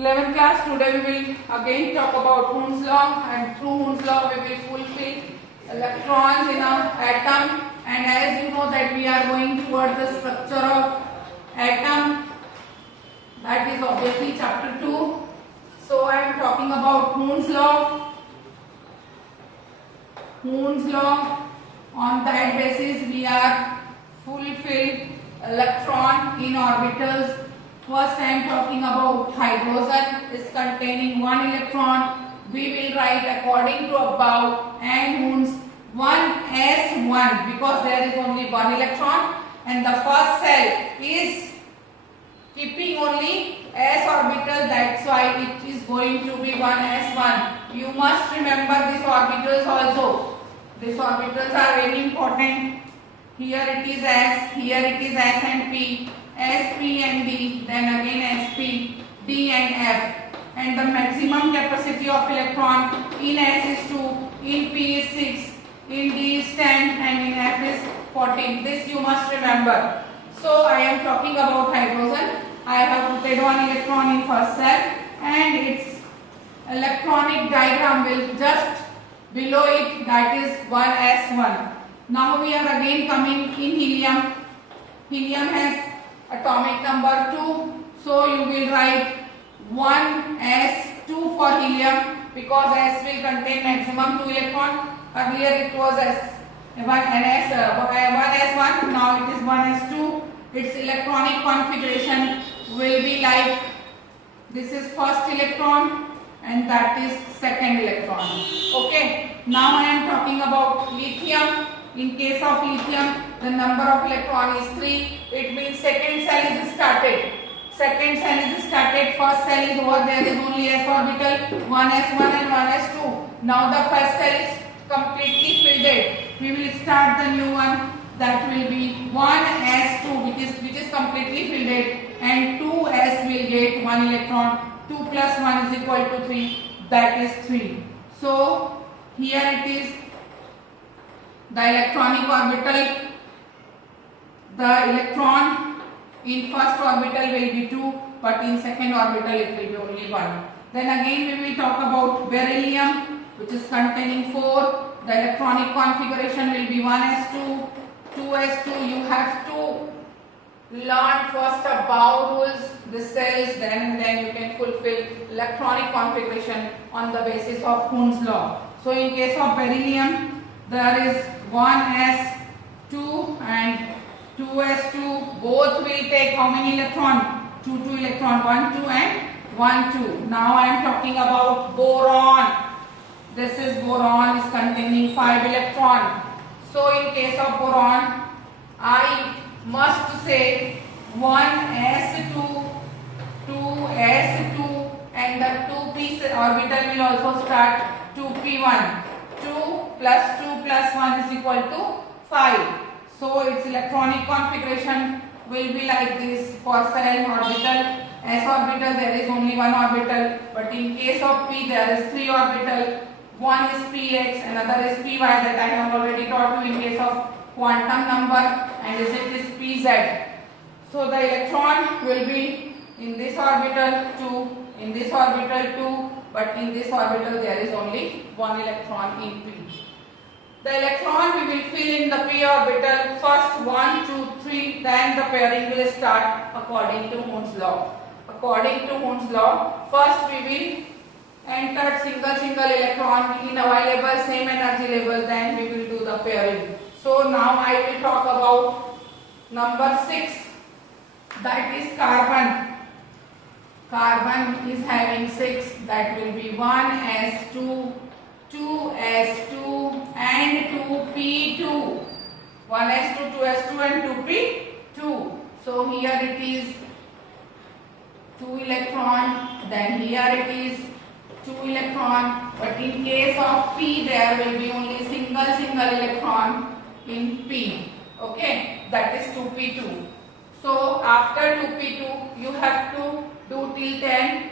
11th class, today we will again talk about Hund's law, and through Hund's law we will fulfill electrons in a atom. And as you know that we are going towards the structure of atom, that is obviously chapter 2. So I am talking about Hund's law. Hund's law, on that basis we are fulfill electron in orbitals. First I am talking about hydrogen is containing one electron. We will write according to above and Hund's 1s1 because there is only one electron and the first cell is keeping only s orbital, that's why it is going to be 1s1. You must remember these orbitals also. These orbitals are very important. Here it is s, here it is s and p, s, p and d, then again s, p, d and f. And the maximum capacity of electron in s is 2, in p is 6, in d is 10 and in f is 14. This you must remember. So I am talking about hydrogen. I have put one electron in first cell and its electronic diagram will just below it, that is 1s1. Now we are again coming in helium. Helium has atomic number 2, so you will write 1s2 for helium because s will contain maximum 2 electron. Earlier it was s1, now it is 1s2. Its electronic configuration will be like this is first electron and that is second electron. Okay, now I am talking about lithium. In case of lithium, the number of electron is 3. It means second cell is started. Second cell is started, first cell is over, there is only s orbital, 1s1 and 1s2. Now the first cell is completely filled. We will start the new one, that will be 1s2 which is completely filled, and 2s will get 1 electron. 2 plus 1 is equal to 3, that is 3. So here it is the electronic orbital. The electron in first orbital will be 2, but in second orbital it will be only 1. Then again we will talk about beryllium, which is containing 4. The electronic configuration will be 1s2, 2s2. You have to learn first about rules, the cells, then you can fulfill electronic configuration on the basis of Hund's law. So in case of beryllium, there is 1s2 and 2s2. Both will take how many electron? 2 electron, 1 2 and 1 2. Now I am talking about boron. This is boron is containing 5 electron. So in case of boron, I must say 1s2, 2s2 and the 2p orbital will also start 2p1. 2 plus 2 plus 1 is equal to 5. So its electronic configuration will be like this. For cell orbital, s orbital there is only one orbital, but in case of p there is 3 orbital. One is px, another is py, that I have already taught you in case of quantum number, and it is pz. So the electron will be in this orbital 2, in this orbital 2, but in this orbital there is only one electron in p. The electron we will fill in the p orbital first 1 2 3, then the pairing will start according to Hund's law. According to Hund's law, first we will enter single electron in available same energy level, then we will do the pairing. So now I will talk about number 6, that is carbon. Carbon is having 6, that will be 1s2, 2s2 and 2p2. 1s2, 2s2 and 2p2. So here it is 2 electron, then here it is 2 electron, but in case of p there will be only single electron in p. Okay, that is 2p2. So after 2p2 you have to do till 10.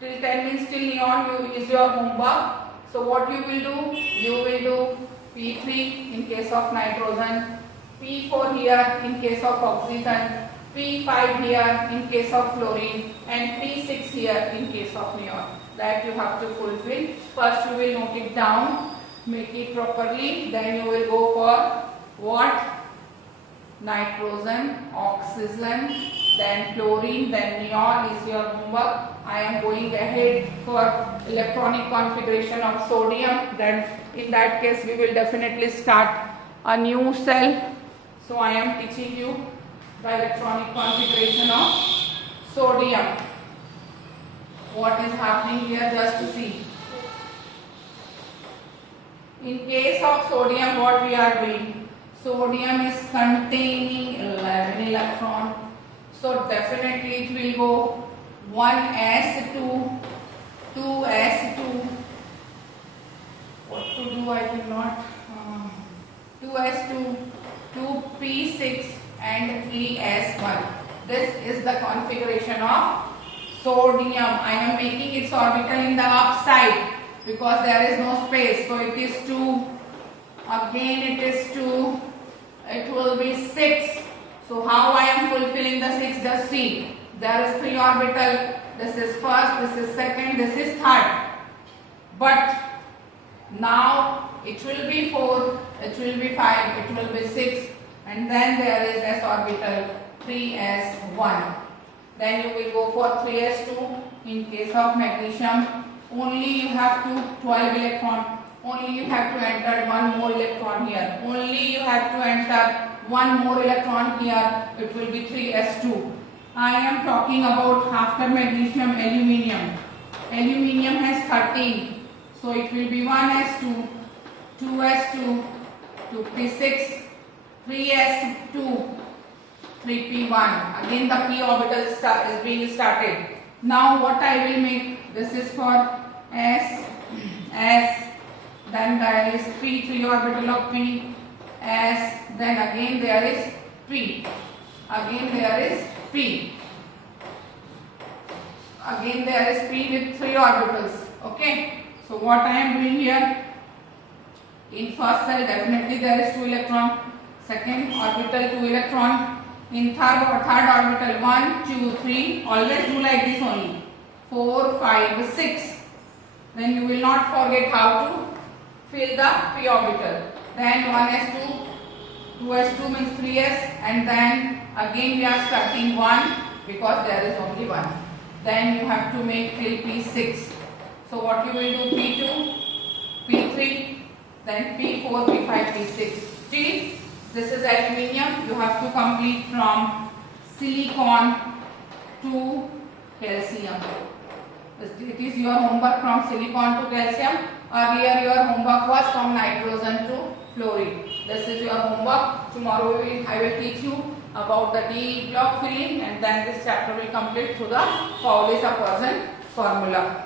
Till 10 means till neon is your homework. So what you will do? You will do p3 in case of nitrogen, p4 here in case of oxygen, P5 here in case of fluorine and P6 here in case of neon. That you have to fulfill. First you will note it down, make it properly, then you will go for what? Nitrogen, oxygen, then fluorine, then neon is your homework. I am going ahead for electronic configuration of sodium. Then in that case we will definitely start a new cell. So I am teaching you the electronic configuration of sodium. What is happening here, just to see. In case of sodium, what we are doing? Sodium is containing 11 electron. So definitely it will go 1s2, 2s2. What to do? I will not. 2s2, 2p6 and 3s1. This is the configuration of sodium. I am making its orbital in the upside because there is no space. So it is 2. Again it is 2. It will be 6. So how I am fulfilling the 6? Just see. There is 3 orbital. This is first, this is second, this is third. But now it will be 4, it will be 5, it will be 6, and then there is s orbital 3s1. Then you will go for 3s2. In case of magnesium, only you have to 12 electron. Only you have to enter one more electron here. Only you have to enter one more electron here. It will be 3s2. I am talking about after magnesium, aluminium. Aluminium has 13. So it will be 1s2, 2s2, 2p6, 3s2, 3p1. Again the p orbital is being started. Now what I will make? This is for s, then there is p, 3 orbital of p, s, then again there is p, again there is p, again there is p with 3 orbitals. Okay, so what I am doing here? In first cell definitely there is 2 electron, second orbital 2 electron, in third orbital 1, 2, 3, always do like this only, 4, 5, 6. Then you will not forget how to fill the p orbital. Then 1s2, 2s2 means 3s, and then again we are starting 1 because there is only 1. Then you have to make till p6. So what you will do? p2, p3, then p4, p5, p6. Still this is aluminium. You have to complete from silicon to calcium. It is your homework from silicon to calcium. Earlier your homework was from nitrogen to fluorine. This is your homework. Tomorrow I will teach you about the D block filling, and then this chapter will complete through the Pauli-Sapazan formula.